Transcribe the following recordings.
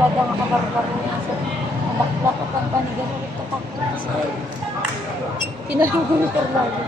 gada nga kabarkaro niya sa abaklak at ang panigan ulit katakot sa pinahinggol ko lalo.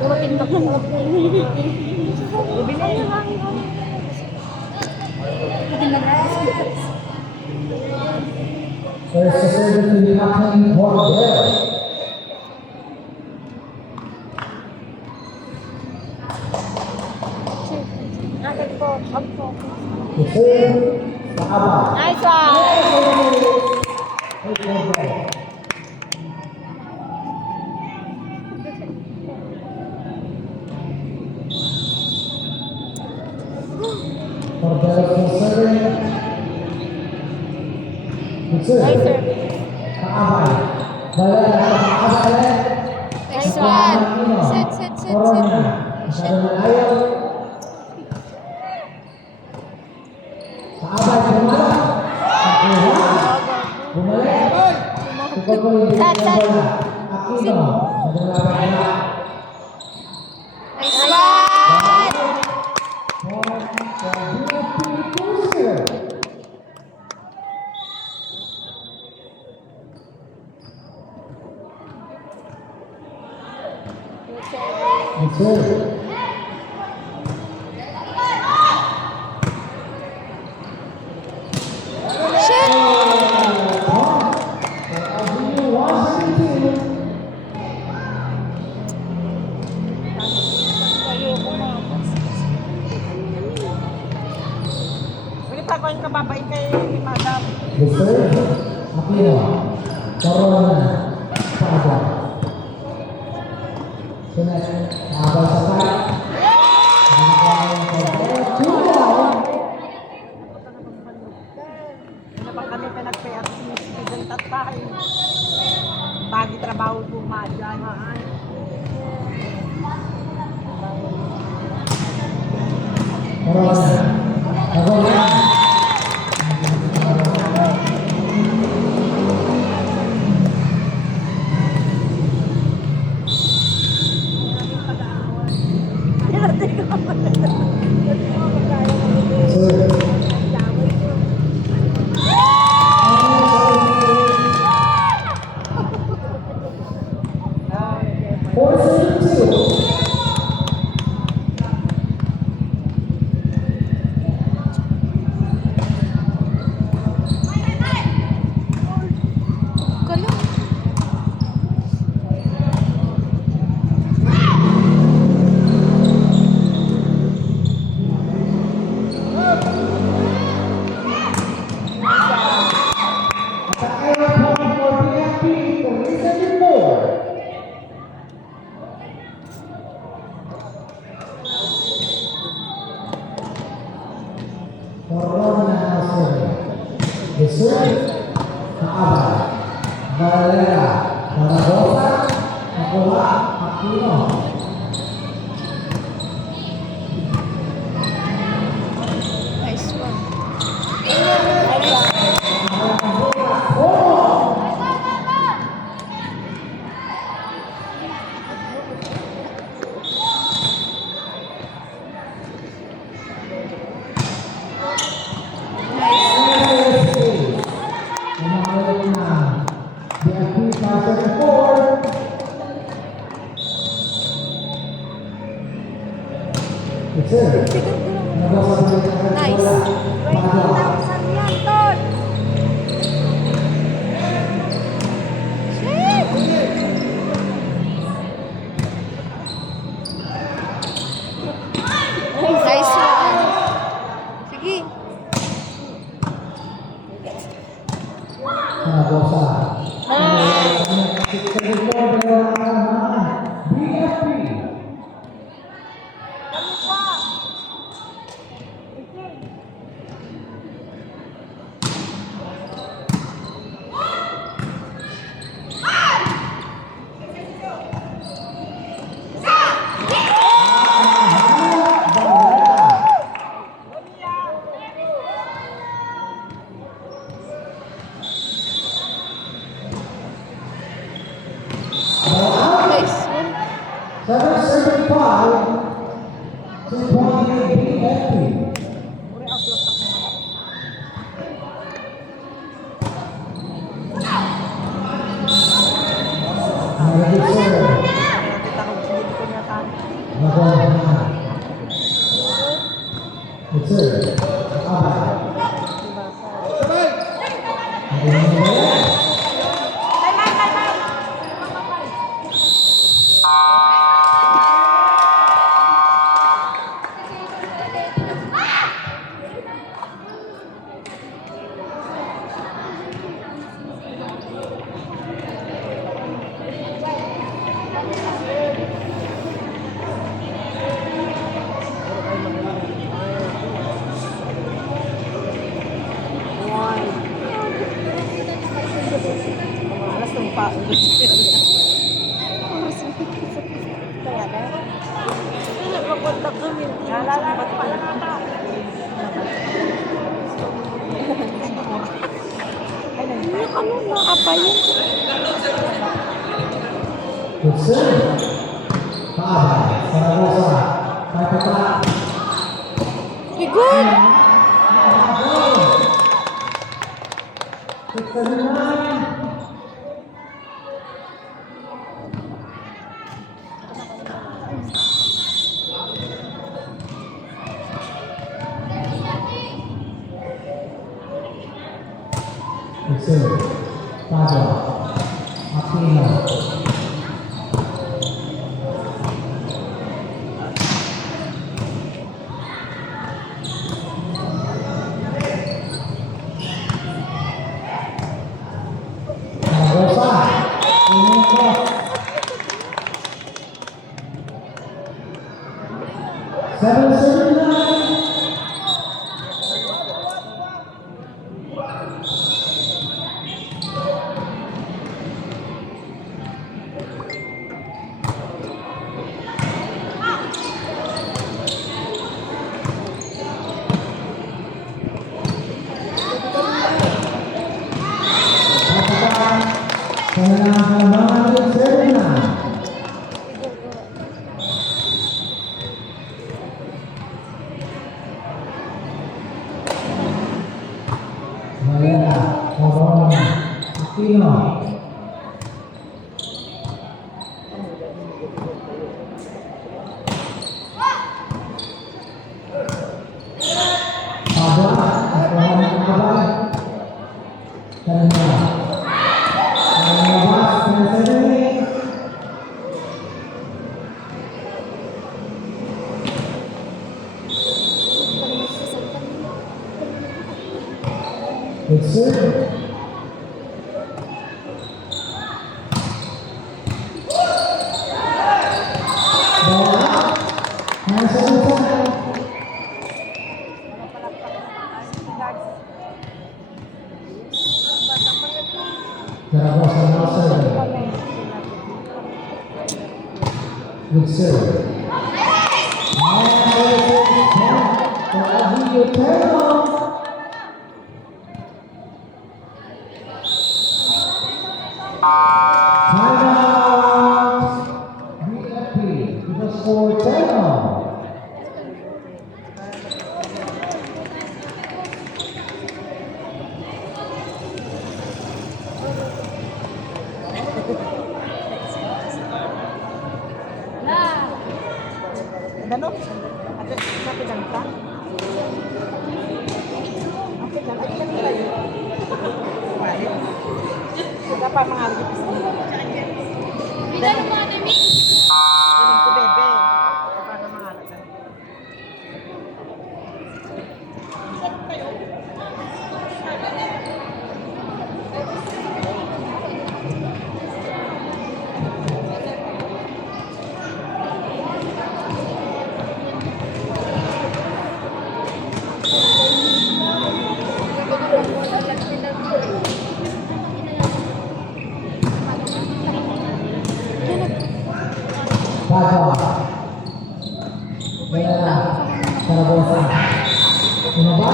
Pero pinakang love na yun. Gabi na yun. There's a service to be happening over there. Nakit po, hug po. Ito, Kaaba. Nice one! Cordero for serving. Nice service. Kaaba. Bala, Kaaba ulit. Nice one! Set. Corona. Masyado na ayaw. Kaaba, bumala. Bumalik. Ikaw po yung bumala. Aquino. Madala. Nice one! That's it. Ulit ako yung kababay kay Madam. Mister Aquino. Corona. Kaaba. Sunod. Kaaba sa part. Napag kami pinagpayat si Student at tayo. Bagi trabaho bumadyan. Corona. Corona. Corona Alcero. Jesús Kaaba. Valera Zaragoza. Nakuha Aquino. Nice one. Nice one. Sige. Zaragoza. Nice one. 775. 2.8 BFP. Uri outlook Nag-serve. Nakita ko, hindi ko niya tayo. Nabosa. Nag-serve. Abay. Diba? Malas ng pa. Kaya na. Nagpapunta kami. Nalala ko pala nata. Ay, nag-iyak ano na kapayin. Nag-serve. Paabay. Saragosa. Pagkata. Good! Nag-serve. Pago. Aquino. Saragosa. Ineko. Seven, 9. Valera, Corona, Aquino. Pabla, Corona, Abay. Karena. Labas, Karena. Good serve. Bola. Nasa usaha. Zaragoza now serving. Good serve. Ano? Ate, sabi lang ka? Ate lang, ay lang tayo. Wala pa mga alipis nila. Bilang mo ate, Miss? Ganun ko, bebe. Wala pa mga alipis. Bago. Valera, Zaragoza. Umabot.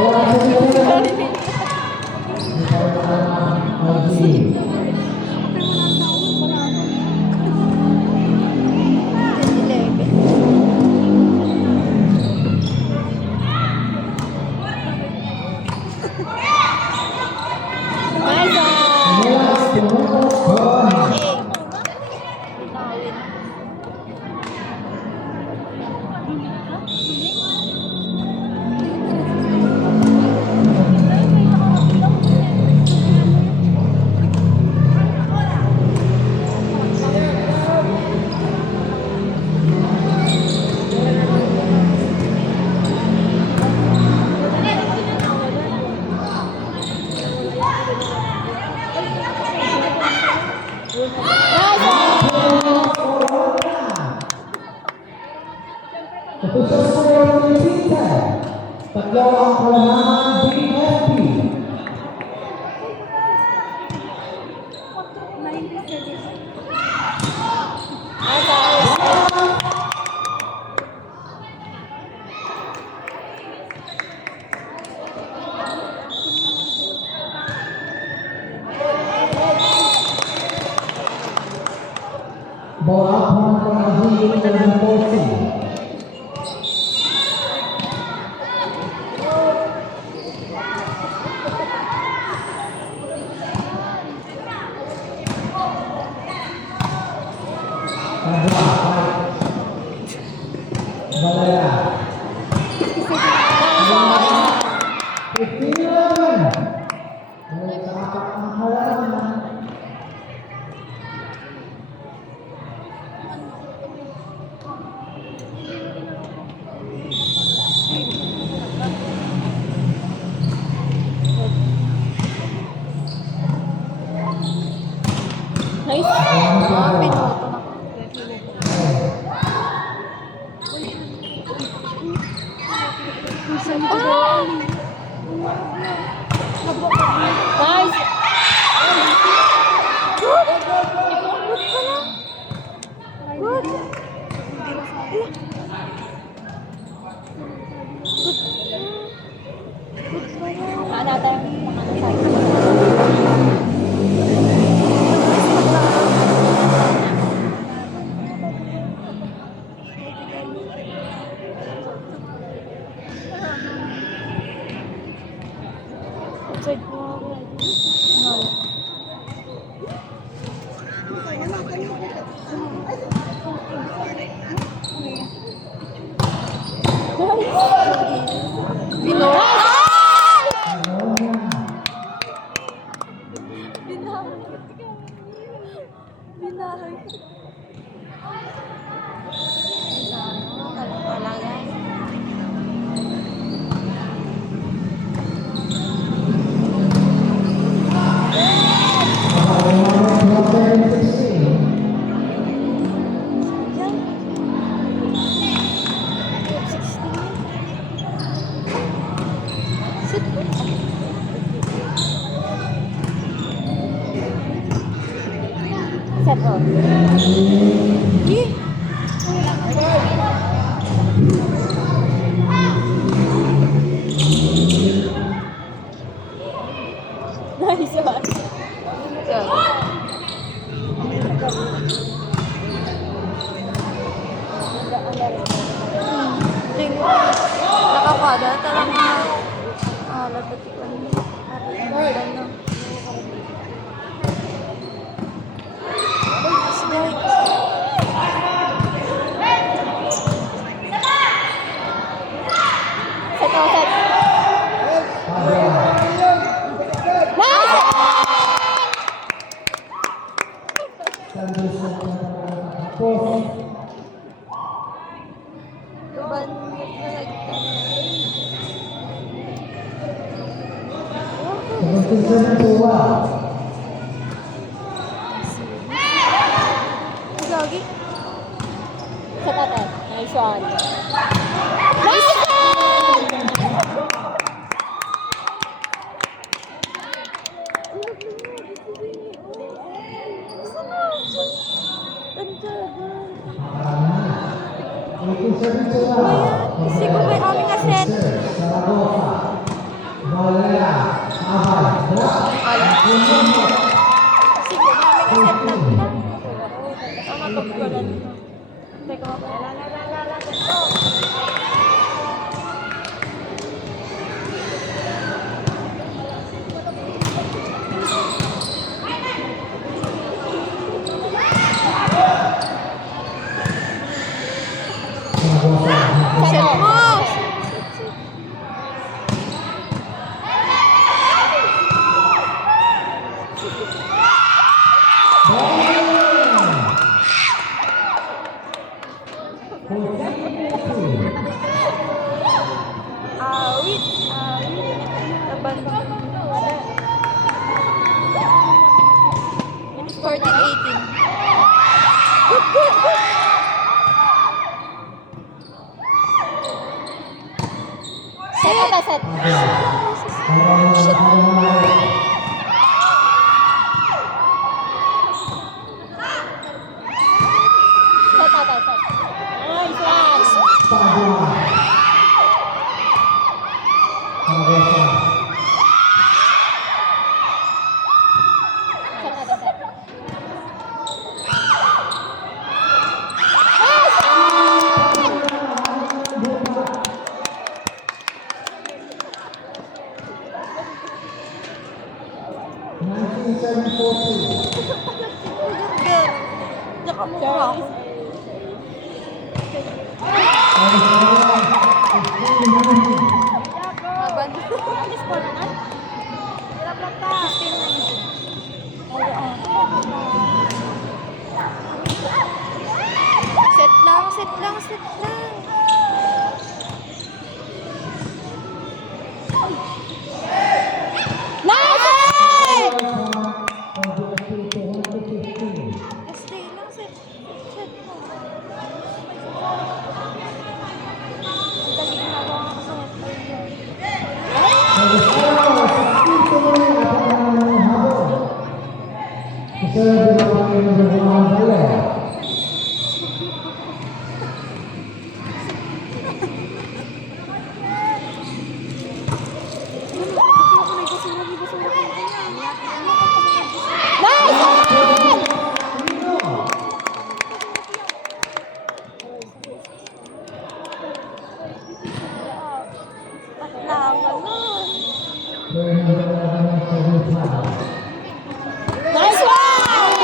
Wala sa dito. Official score ng season. Tatlo ang kalamangan BFP. Bola up ng Huli ng 14. Balaya. 15-11. Balik sa apat ang halaman. Nice. Ah, pinuto na. Nice. Good. Good pala. Good. Natin outside po ako. Binahay! Binahay. Set off. Nice one. Nakakada talaga. Lapit ko. Gagi. Sa tatat. Nice one. Nice one! Kasi kung may aming aset. Balaya. Abay. Kasi kung may aming aset na ito. Ang matapagalan ito. Teka mo pa. Set mo! set. Set ata, set. Nice one. Set ata, set. Diyan ka mukha ako. Laban. Alis ko na na? Hirap lang ta. 15-19. Set lang, set lang, set lang. Nice! Stay lang, set. Set mo. Ang galing na ako ang kasama ko yun. Nice one!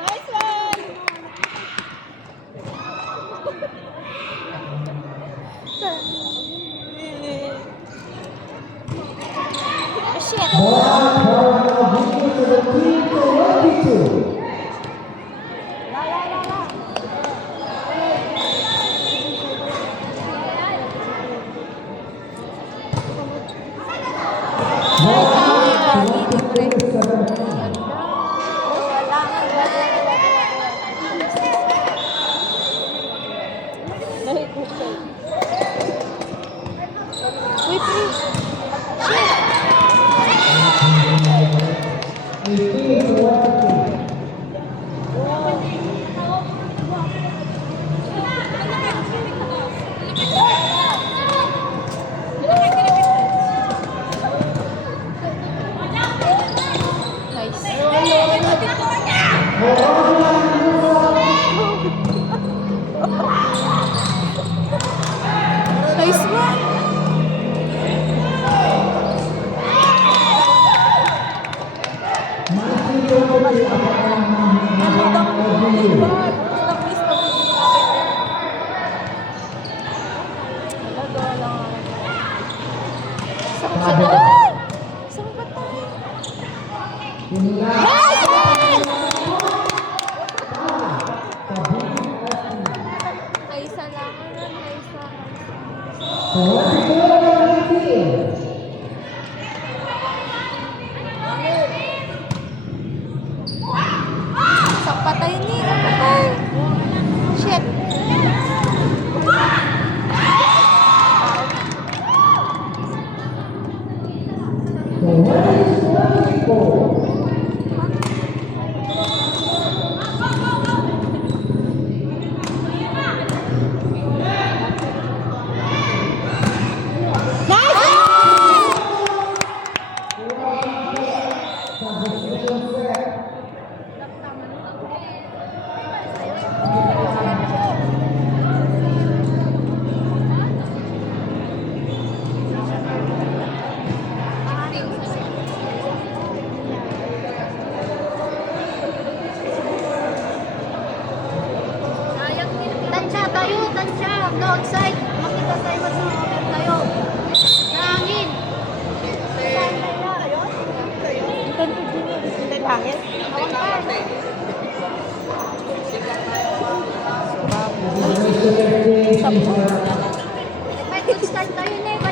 Nice one! Shit! La la la la! Wait, please. Nice one. Patay ni, patay. Shit. Tansya tayo, tansya. Outside. Makita tayo mas mga tayo. Nangin. Hintay pangit. Awan ka. Sampo.